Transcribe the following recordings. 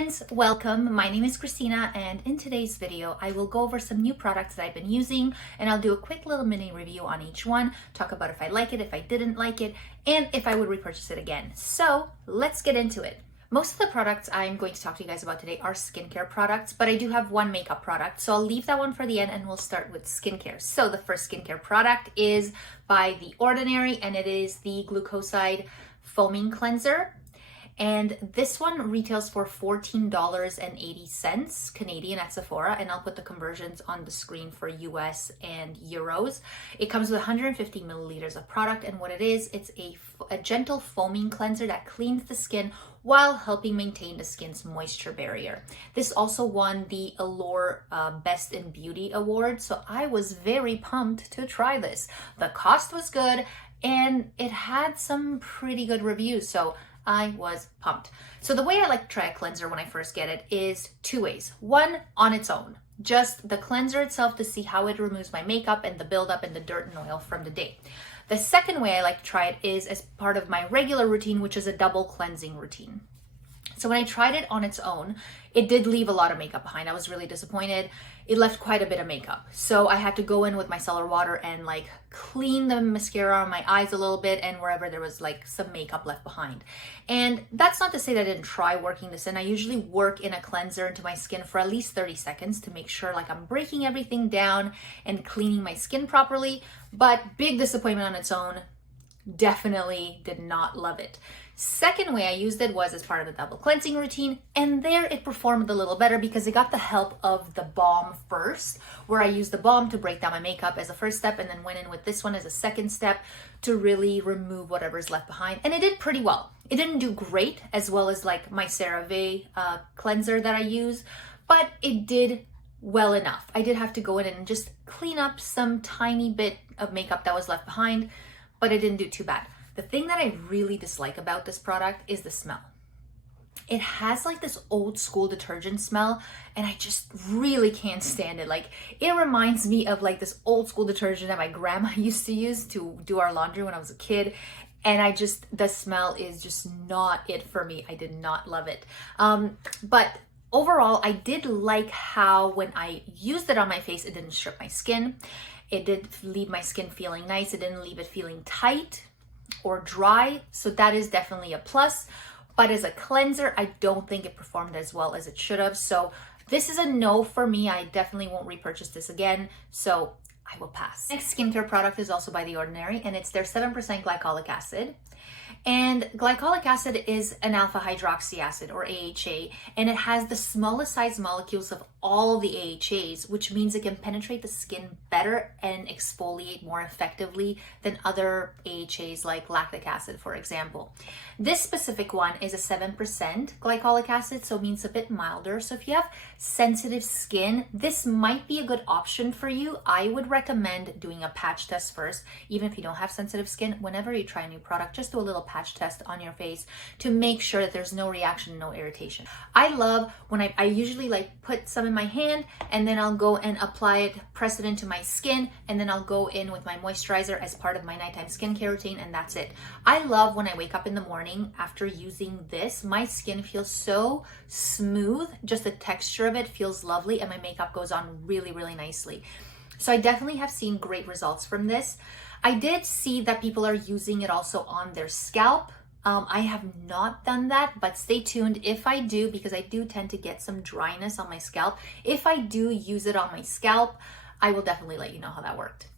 friends, welcome. My name is Cristina, and in today's video I will go over some new products that I've been using, and I'll do a quick little mini review on each one, talk about if I like it, if I didn't like it, and if I would repurchase it again. So let's get into it. Most of the products I'm going to talk to you guys about today are skincare products, but I do have one makeup product, so I'll leave that one for the end and we'll start with skincare. So the first skincare product is by The Ordinary, and it is the Glucoside Foaming Cleanser. And this one retails for $14.80 Canadian at Sephora, and I'll put the conversions on the screen for US and euros. It comes with 150 milliliters of product, and what it is, it's a gentle foaming cleanser that cleans the skin while helping maintain the skin's moisture barrier. This also won the Allure Best in Beauty Award, so I was very pumped to try this. The cost was good, and it had some pretty good reviews, so I was pumped. So the way I like to try a cleanser when I first get it is two ways. One, on its own, just the cleanser itself to see how it removes my makeup and the buildup and the dirt and oil from the day. The second way I like to try it is as part of my regular routine, which is a double cleansing routine. So when I tried it on its own, it did leave a lot of makeup behind. I was really disappointed. It left quite a bit of makeup. So I had to go in with my micellar water and like clean the mascara on my eyes a little bit and wherever there was like some makeup left behind. And that's not to say that I didn't try working this in. I usually work in a cleanser into my skin for at least 30 seconds to make sure like I'm breaking everything down and cleaning my skin properly. But big disappointment on its own. Definitely did not love it. Second way I used it was as part of the double cleansing routine, and there it performed a little better because it got the help of the balm first, where I used the balm to break down my makeup as a first step and then went in with this one as a second step to really remove whatever's left behind, and it did pretty well. It didn't do great as well as like my CeraVe cleanser that I use, but it did well enough. I did have to go in and just clean up some tiny bit of makeup that was left behind, but it didn't do too bad. The thing that I really dislike about this product is the smell. It has like this old school detergent smell, and I just really can't stand it. Like, it reminds me of like this old school detergent that my grandma used to use to do our laundry when I was a kid. And the smell is just not it for me. I did not love it. But overall, I did like how when I used it on my face, it didn't strip my skin. It did leave my skin feeling nice. It didn't leave it feeling tight or dry, so that is definitely a plus. But as a cleanser, I don't think it performed as well as it should have, so this is a no for me. I definitely won't repurchase this again, so I will pass. Next skincare product is also by The Ordinary, and it's their 7% glycolic acid. And glycolic acid is an alpha hydroxy acid, or AHA, and it has the smallest size molecules of all the AHAs, which means it can penetrate the skin better and exfoliate more effectively than other AHAs like lactic acid, for example. This specific one is a 7% glycolic acid, so it means a bit milder. So if you have sensitive skin, this might be a good option for you. I would recommend doing a patch test first, even if you don't have sensitive skin. Whenever you try a new product, just do a little patch test on your face to make sure that there's no reaction, no irritation. I love when I usually like put some in my hand and then I'll go and apply it, press it into my skin, and then I'll go in with my moisturizer as part of my nighttime skincare routine, and that's it. I love when I wake up in the morning after using this, my skin feels so smooth, just the texture of it feels lovely, and my makeup goes on really, really nicely. So I definitely have seen great results from this. I did see that people are using it also on their scalp. I have not done that, but stay tuned if I do, because I do tend to get some dryness on my scalp. If I do use it on my scalp, I will definitely let you know how that worked.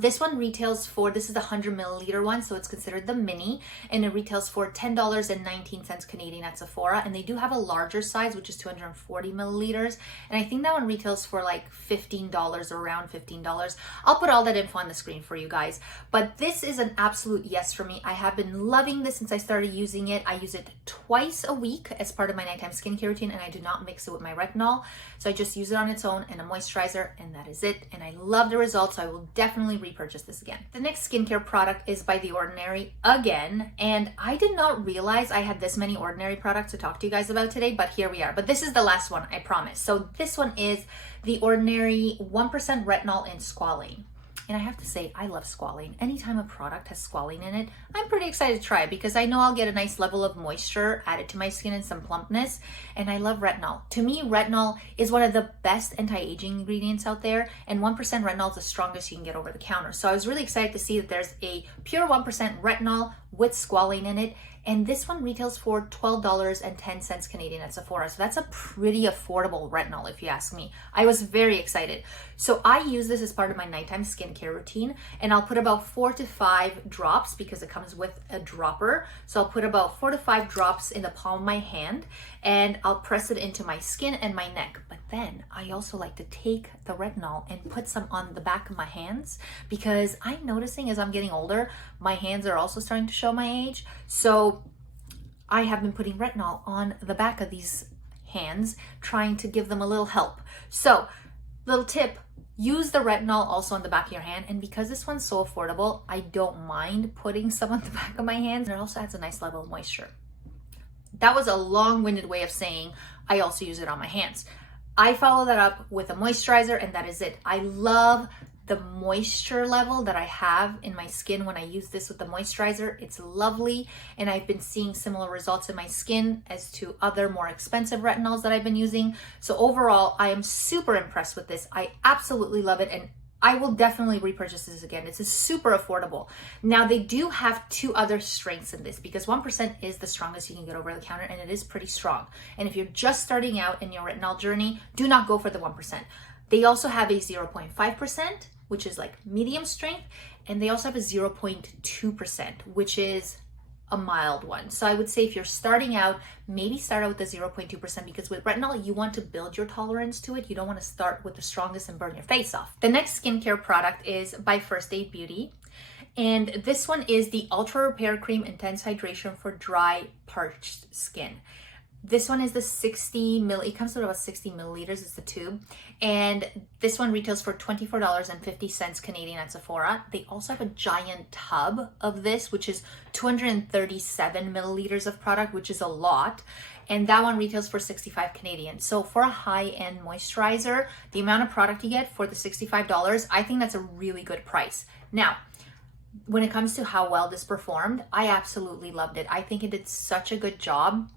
This one retails for, this is the 100 milliliter one, so it's considered the mini, and it retails for $10.19 Canadian at Sephora, and they do have a larger size, which is 240 milliliters, and I think that one retails for like $15 or around $15. I'll put all that info on the screen for you guys, but this is an absolute yes for me. I have been loving this since I started using it. I use it twice a week as part of my nighttime skincare routine, and I do not mix it with my retinol, so I just use it on its own and a moisturizer, and that is it, and I love the results, so I will definitely repurchase this again. The next skincare product is by The Ordinary again, and I did not realize I had this many Ordinary products to talk to you guys about today, but here we are. But this is the last one, I promise. So this one is The Ordinary 1% Retinol and Squalane. And I have to say, I love squalene. Anytime a product has squalene in it, I'm pretty excited to try it because I know I'll get a nice level of moisture added to my skin and some plumpness. And I love retinol. To me, retinol is one of the best anti-aging ingredients out there. And 1% retinol is the strongest you can get over the counter. So I was really excited to see that there's a pure 1% retinol with squalene in it. And this one retails for $12.10 Canadian at Sephora. So that's a pretty affordable retinol if you ask me. I was very excited. So I use this as part of my nighttime skincare routine, and I'll put about 4 to 5 drops because it comes with a dropper. So I'll put about 4 to 5 drops in the palm of my hand, and I'll press it into my skin and my neck. But then I also like to take the retinol and put some on the back of my hands because I'm noticing as I'm getting older, my hands are also starting to show my age. So I have been putting retinol on the back of these hands, trying to give them a little help. So, little tip, use the retinol also on the back of your hand. And because this one's so affordable, I don't mind putting some on the back of my hands. And it also adds a nice level of moisture. That was a long-winded way of saying I also use it on my hands. I follow that up with a moisturizer, and that is it. I love the moisture level that I have in my skin when I use this with the moisturizer. It's lovely, and I've been seeing similar results in my skin as to other more expensive retinols that I've been using. So overall, I am super impressed with this. I absolutely love it, and I will definitely repurchase this again. It's super affordable. Now, they do have 2 other strengths in this because 1% is the strongest you can get over the counter, and it is pretty strong. And if you're just starting out in your retinol journey, do not go for the 1%. They also have a 0.5%, which is like medium strength, and they also have a 0.2%, which is a mild one. So I would say if you're starting out, maybe start out with the 0.2% because with retinol, you want to build your tolerance to it. You don't want to start with the strongest and burn your face off. The next skincare product is by First Aid Beauty. And this one is the Ultra Repair Cream Intense Hydration for Dry, Parched Skin. This one is the 60 ml, it comes with about 60 milliliters, it's the tube. And this one retails for $24.50 Canadian at Sephora. They also have a giant tub of this, which is 237 milliliters of product, which is a lot. And that one retails for 65 Canadian. So for a high-end moisturizer, the amount of product you get for the $65, I think that's a really good price. Now, when it comes to how well this performed, I absolutely loved it. I think it did such a good job.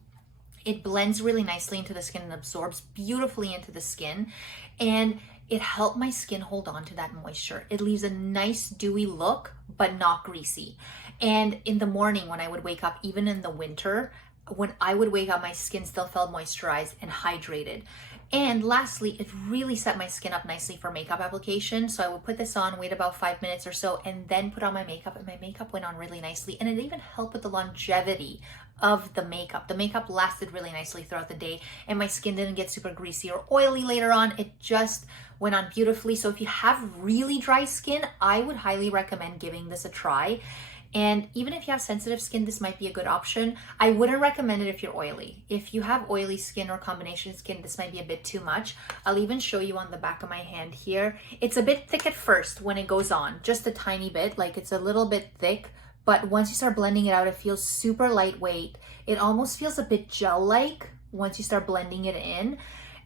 It blends really nicely into the skin and absorbs beautifully into the skin. And it helped my skin hold on to that moisture. It leaves a nice dewy look, but not greasy. And in the morning when I would wake up, even in the winter, when I would wake up, my skin still felt moisturized and hydrated. And lastly, it really set my skin up nicely for makeup application. So I would put this on, wait about 5 minutes or so, and then put on my makeup, and my makeup went on really nicely. And it even helped with the longevity of the makeup. The makeup lasted really nicely throughout the day, and my skin didn't get super greasy or oily later on. It just went on beautifully. So if you have really dry skin, I would highly recommend giving this a try. And even if you have sensitive skin, this might be a good option. I wouldn't recommend it if you're oily. If you have oily skin or combination skin, this might be a bit too much. I'll even show you on the back of my hand here. It's a bit thick at first when it goes on, just a tiny bit, like it's a little bit thick. But once you start blending it out, it feels super lightweight. It almost feels a bit gel-like once you start blending it in.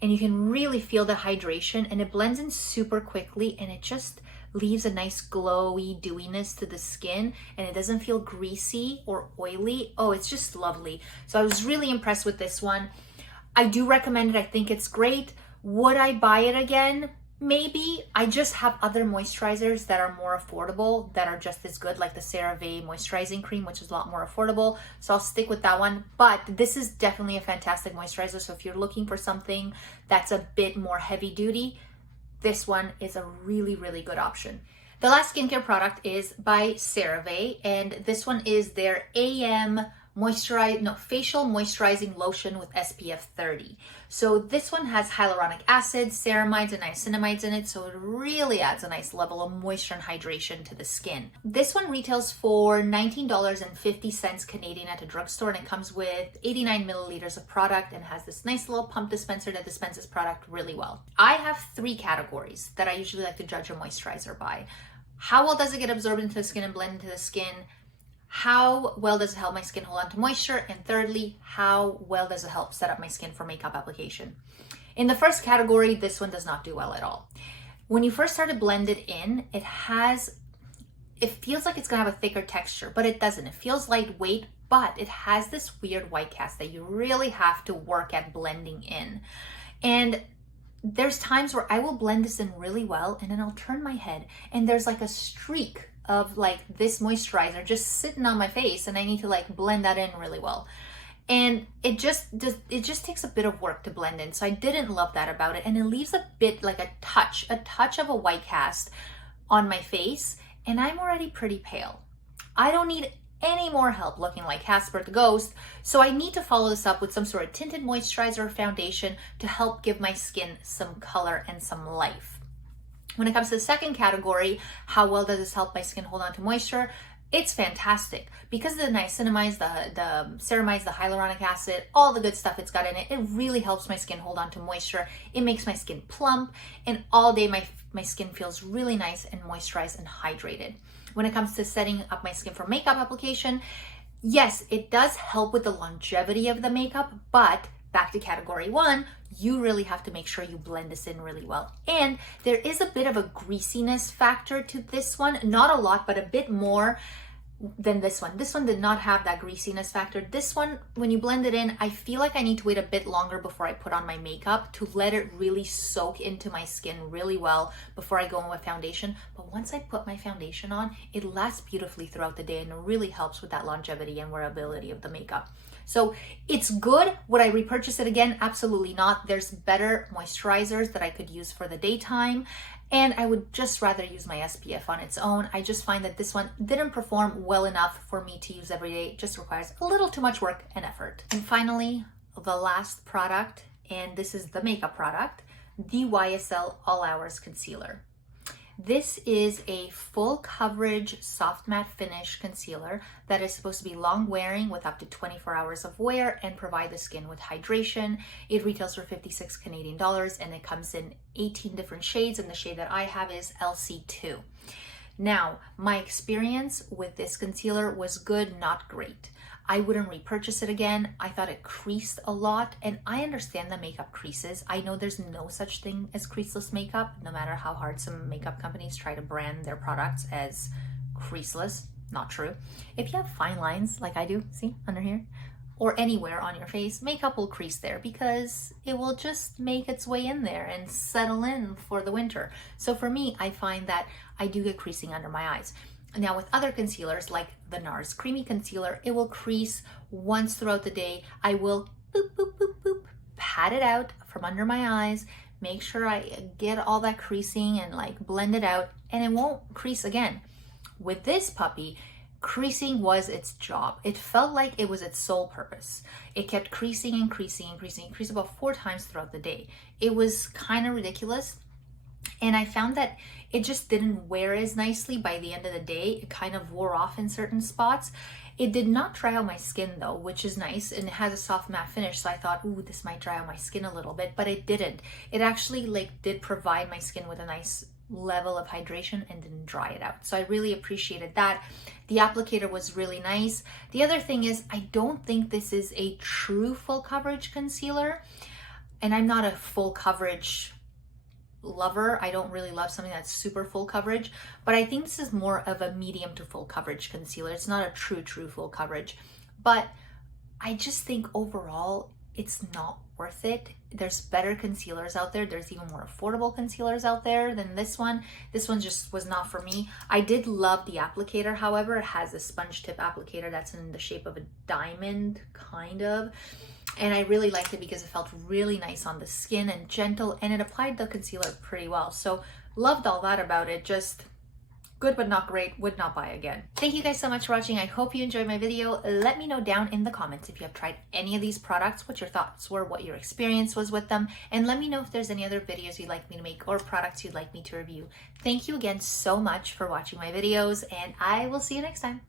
And you can really feel the hydration, and it blends in super quickly, and it just leaves a nice glowy dewiness to the skin, and it doesn't feel greasy or oily. Oh, it's just lovely. So I was really impressed with this one. I do recommend it. I think it's great. Would I buy it again? Maybe. I just have other moisturizers that are more affordable that are just as good, like the CeraVe moisturizing cream, which is a lot more affordable. So I'll stick with that one. But this is definitely a fantastic moisturizer. So if you're looking for something that's a bit more heavy duty, this one is a really, really good option. The last skincare product is by CeraVe, and this one is their facial moisturizing lotion with SPF 30. So this one has hyaluronic acid, ceramides, and niacinamides in it, so it really adds a nice level of moisture and hydration to the skin. This one retails for $19.50 Canadian at a drugstore, and it comes with 89 milliliters of product and has this nice little pump dispenser that dispenses product really well. I have 3 categories that I usually like to judge a moisturizer by. How well does it get absorbed into the skin and blend into the skin? How well does it help my skin hold on to moisture? And thirdly, how well does it help set up my skin for makeup application? In the first category, this one does not do well at all. When you first start to blend it in, it feels like it's gonna have a thicker texture, but it doesn't. It feels lightweight, but it has this weird white cast that you really have to work at blending in. And there's times where I will blend this in really well, and then I'll turn my head and there's like a streak of like this moisturizer just sitting on my face, and I need to like blend that in really well. And it just takes a bit of work to blend in. So I didn't love that about it. And it leaves a bit like a touch of a white cast on my face, and I'm already pretty pale. I don't need any more help looking like Casper the Ghost, so I need to follow this up with some sort of tinted moisturizer or foundation to help give my skin some color and some life. When it comes to the second category, how well does this help my skin hold on to moisture? It's fantastic because of the niacinamides, the ceramides, the hyaluronic acid, all the good stuff it's got in it. It really helps my skin hold on to moisture. It makes my skin plump, and all day my skin feels really nice and moisturized and hydrated. When it comes to setting up my skin for makeup application, yes, it does help with the longevity of the makeup, but back to category 1, you really have to make sure you blend this in really well. And there is a bit of a greasiness factor to this one, not a lot, but a bit more than this one. This one did not have that greasiness factor. This one, when you blend it in, I feel like I need to wait a bit longer before I put on my makeup to let it really soak into my skin really well before I go in with foundation. But once I put my foundation on, it lasts beautifully throughout the day, and it really helps with that longevity and wearability of the makeup. So it's good. Would I repurchase it again? Absolutely not. There's better moisturizers that I could use for the daytime, and I would just rather use my SPF on its own. I just find that this one didn't perform well enough for me to use every day. It just requires a little too much work and effort. And finally, the last product, and this is the makeup product, the YSL All Hours Concealer. This is a full coverage soft matte finish concealer that is supposed to be long wearing with up to 24 hours of wear and provide the skin with hydration. It retails for 56 Canadian dollars, and it comes in 18 different shades, and the shade that I have is LC2. Now, my experience with this concealer was good, not great. I wouldn't repurchase it again. I thought it creased a lot, and I understand that makeup creases. I know there's no such thing as creaseless makeup, no matter how hard some makeup companies try to brand their products as creaseless. Not true. If you have fine lines like I do, see under here, or anywhere on your face, makeup will crease there because it will just make its way in there and settle in for the winter. So for me, I find that I do get creasing under my eyes. Now with other concealers like the NARS Creamy Concealer, it will crease once throughout the day. I will boop, boop, boop, boop, pat it out from under my eyes, make sure I get all that creasing and like blend it out, and it won't crease again. With this puppy, creasing was its job. It felt like it was its sole purpose. It kept creasing and creasing and creasing. It creased about 4 times throughout the day. It was kind of ridiculous. And I found that it just didn't wear as nicely by the end of the day. It kind of wore off in certain spots. It did not dry out my skin though, which is nice, and it has a soft matte finish, so I thought, ooh, this might dry out my skin a little bit, but it didn't. It actually did provide my skin with a nice level of hydration and didn't dry it out. So I really appreciated that. The applicator was really nice. The other thing is, I don't think this is a true full coverage concealer, and I'm not a full coverage lover. I don't really love something that's super full coverage, but I think this is more of a medium to full coverage concealer. It's not a true full coverage, but I just think overall it's not worth it. There's better concealers out there. There's even more affordable concealers out there than this one. This one just was not for me. I did love the applicator, however. It has a sponge tip applicator that's in the shape of a diamond, kind of. And I really liked it because it felt really nice on the skin and gentle, and it applied the concealer pretty well. So loved all that about it. Just good but not great, would not buy again. Thank you guys so much for watching. I hope you enjoyed my video. Let me know down in the comments if you have tried any of these products, what your thoughts were, what your experience was with them, and let me know if there's any other videos you'd like me to make or products you'd like me to review. Thank you again so much for watching my videos, and I will see you next time.